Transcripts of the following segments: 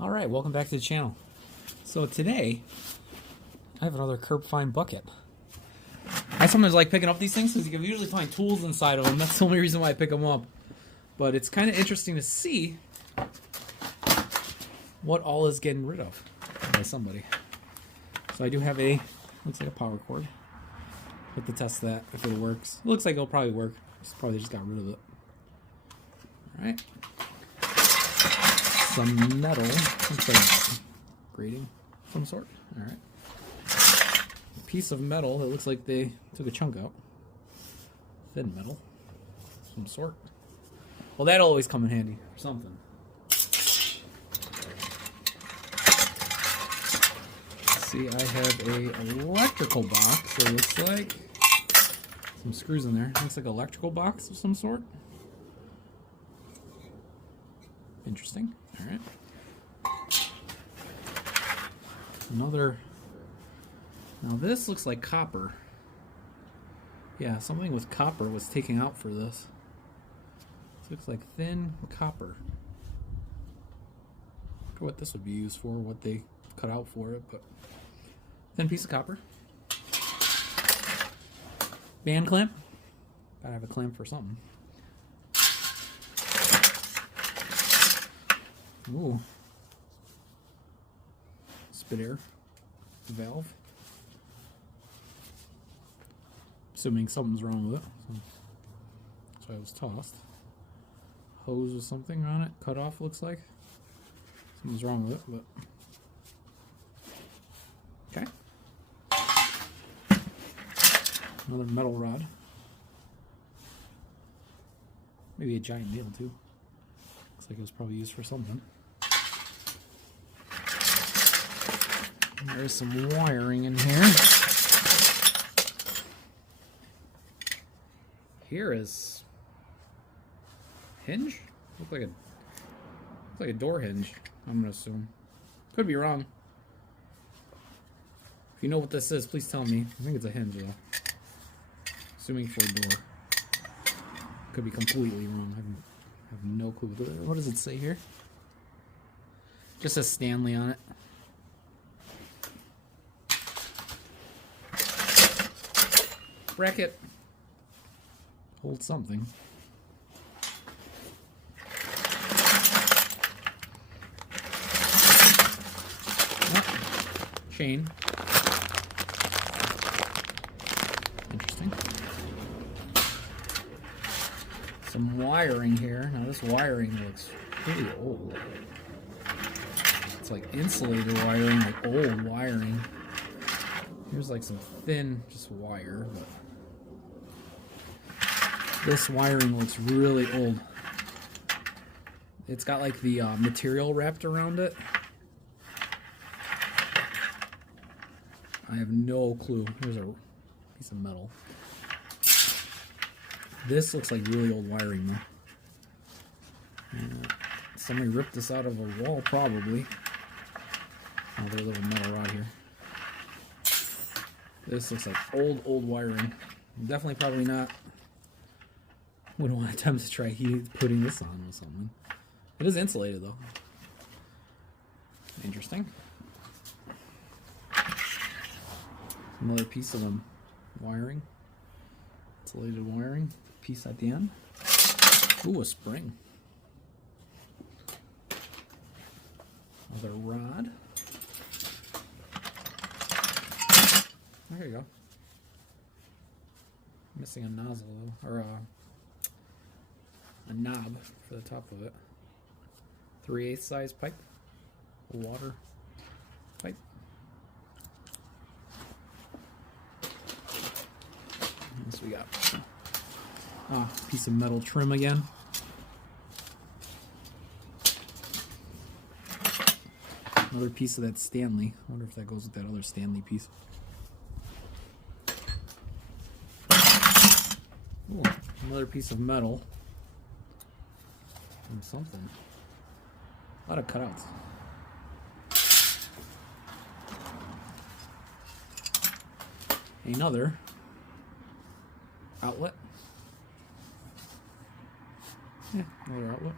Alright, welcome back to the channel. So today, I have another Curbfind Bucket. I sometimes like picking up these things because you can usually find tools inside of them. That's the only reason why I pick them up. But it's kind of interesting to see what all is getting rid of by somebody. So I do have looks like a power cord. Have to test that if it works. It looks like it'll probably work. It's probably just got rid of it. Alright. Some metal. Looks like grating of some sort. Alright. A piece of metal that looks like they took a chunk out. Thin metal. Some sort. Well, that'll always come in handy for something. See, I have a electrical box. So it looks like some screws in there. Looks like an electrical box of some sort. Interesting. All right. Another. Now this looks like copper. Yeah, something with copper was taken out for this. This looks like thin copper. I wonder what this would be used for, what they cut out for it, but thin piece of copper. Band clamp. Gotta have a clamp for something. Ooh. Spit air valve. Assuming something's wrong with it. That's why it was tossed. Hose with something on it. Cut off, looks like. Something's wrong with it, but. Okay. Another metal rod. Maybe a giant nail, too. Looks like it was probably used for something. There's some wiring in here. Here is hinge. Looks like a door hinge. I'm gonna assume. Could be wrong. If you know what this is, please tell me. I think it's a hinge, though. Assuming for a door. Could be completely wrong. I have no clue. What does it say here? Just says Stanley on it. Bracket. Hold something. Oh, chain. Interesting. Some wiring here. Now this wiring looks pretty old. It's like insulator wiring, like old wiring. Here's like some thin just wire, but this wiring looks really old. It's got like the material wrapped around it. I have no clue. Here's a piece of metal. This looks like really old wiring though. Somebody ripped this out of a wall probably. Oh, there's a little metal rod here. This looks like old wiring. Definitely probably not. Wouldn't want to attempt to try putting this on with something. It is insulated though. Interesting. Another piece of wiring. Insulated wiring. Piece at the end. Ooh, a spring. Another rod. There you go. Missing a nozzle though, or a knob for the top of it. 3/8 size pipe. Water pipe. What else we got? Piece of metal trim again. Another piece of that Stanley. I wonder if that goes with that other Stanley piece. Ooh, another piece of metal. And something. A lot of cutouts. Another outlet. Yeah, another outlet.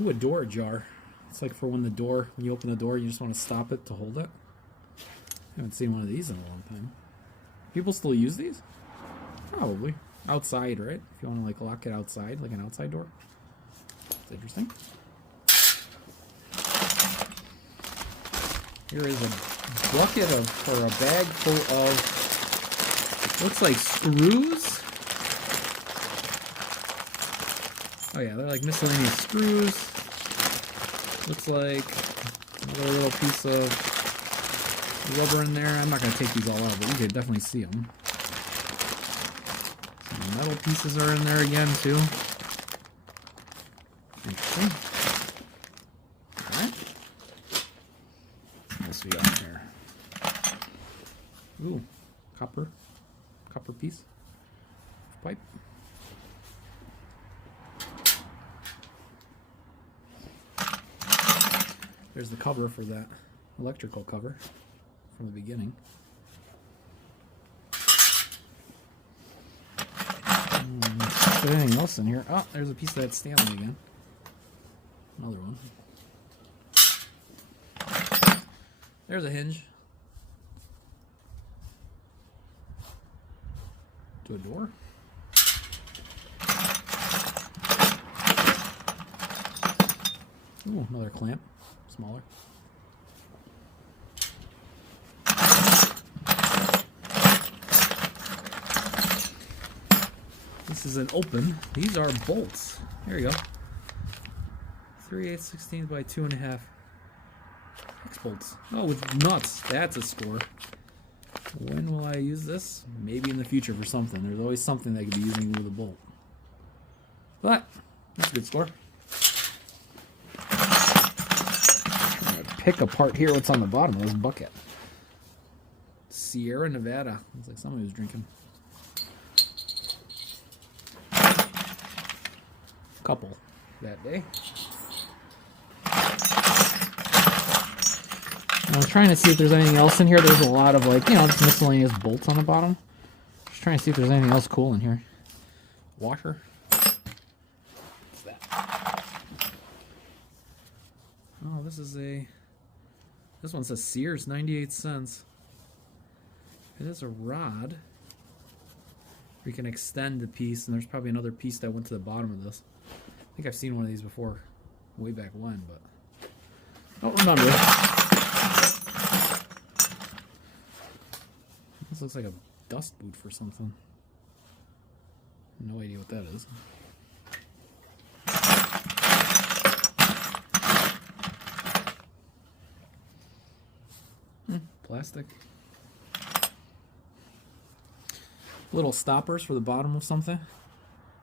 Ooh, a door jar. It's like for when you open the door, you just want to stop it to hold it. I haven't seen one of these in a long time. People still use these? Probably. Outside, right? If you want to like lock it outside, like an outside door. That's interesting. Here is a bucket or a bag full of, looks like screws. Oh yeah, they're like miscellaneous screws. Looks like another little piece of rubber in there. I'm not going to take these all out, but you can definitely see them. Some metal pieces are in there again, too. Interesting. Alright. What else we got here? Ooh, copper piece. Pipe. There's the cover for that electrical cover from the beginning. Is there anything else in here? Oh, there's a piece of that Stanley again. Another one. There's a hinge. To a door. Ooh, another clamp. Smaller. This is an open. These are bolts. Here you go. 3/8/16 by 2.5 X bolts. Oh, with nuts. That's a score. When will I use this? Maybe in the future for something. There's always something that I could be using with a bolt. But that's a good score. Pick apart here what's on the bottom of this bucket. Sierra Nevada. Looks like somebody was drinking. Couple that day. I was trying to see if there's anything else in here. There's a lot of like, just miscellaneous bolts on the bottom. Just trying to see if there's anything else cool in here. Washer. What's that? Oh, this one says Sears, 98 cents. It is a rod. We can extend the piece, and there's probably another piece that went to the bottom of this. I think I've seen one of these before, way back when, but I don't remember. This looks like a dust boot for something. No idea what that is. Plastic. Little stoppers for the bottom of something.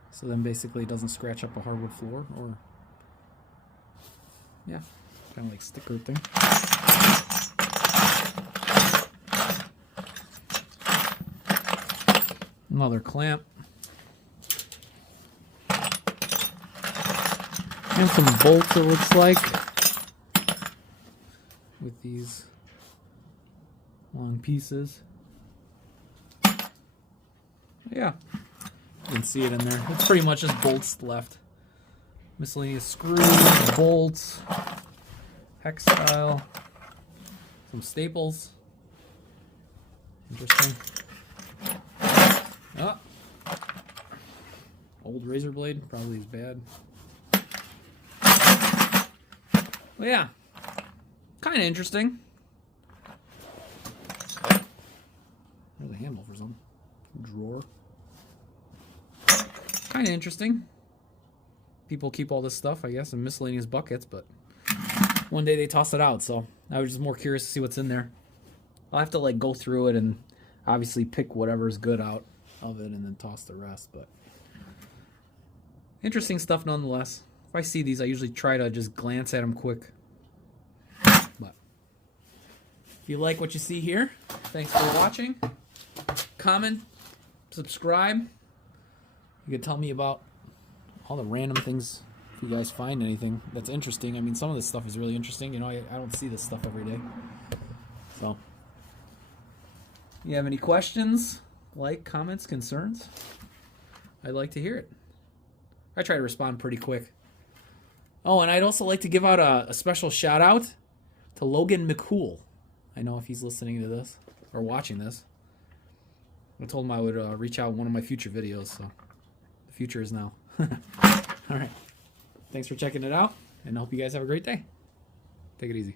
So then basically it doesn't scratch up a hardwood floor or, yeah, kind of like sticker thing. Another clamp. And some bolts, it looks like, with these long pieces. Yeah, you can see it in there. It's pretty much just bolts left. Miscellaneous screws, bolts, hex style, some staples. Interesting. Oh, old razor blade, probably is bad. Well, yeah, kind of interesting. There's a handle for some drawer. Kind of interesting. People keep all this stuff, I guess, in miscellaneous buckets, but one day they toss it out, so I was just more curious to see what's in there. I'll have to like go through it and obviously pick whatever's good out of it and then toss the rest, but interesting stuff nonetheless. If I see these, I usually try to just glance at them quick. But if you like what you see here, thanks for watching. Comment, subscribe. You can tell me about all the random things if you guys find anything that's interesting. I mean, some of this stuff is really interesting. I don't see this stuff every day. So, you have any questions, comments, concerns? I'd like to hear it. I try to respond pretty quick. Oh, and I'd also like to give out a special shout out to Logan McCool. I know if he's listening to this or watching this. I told him I would reach out in one of my future videos, so the future is now. All right. Thanks for checking it out, and I hope you guys have a great day. Take it easy.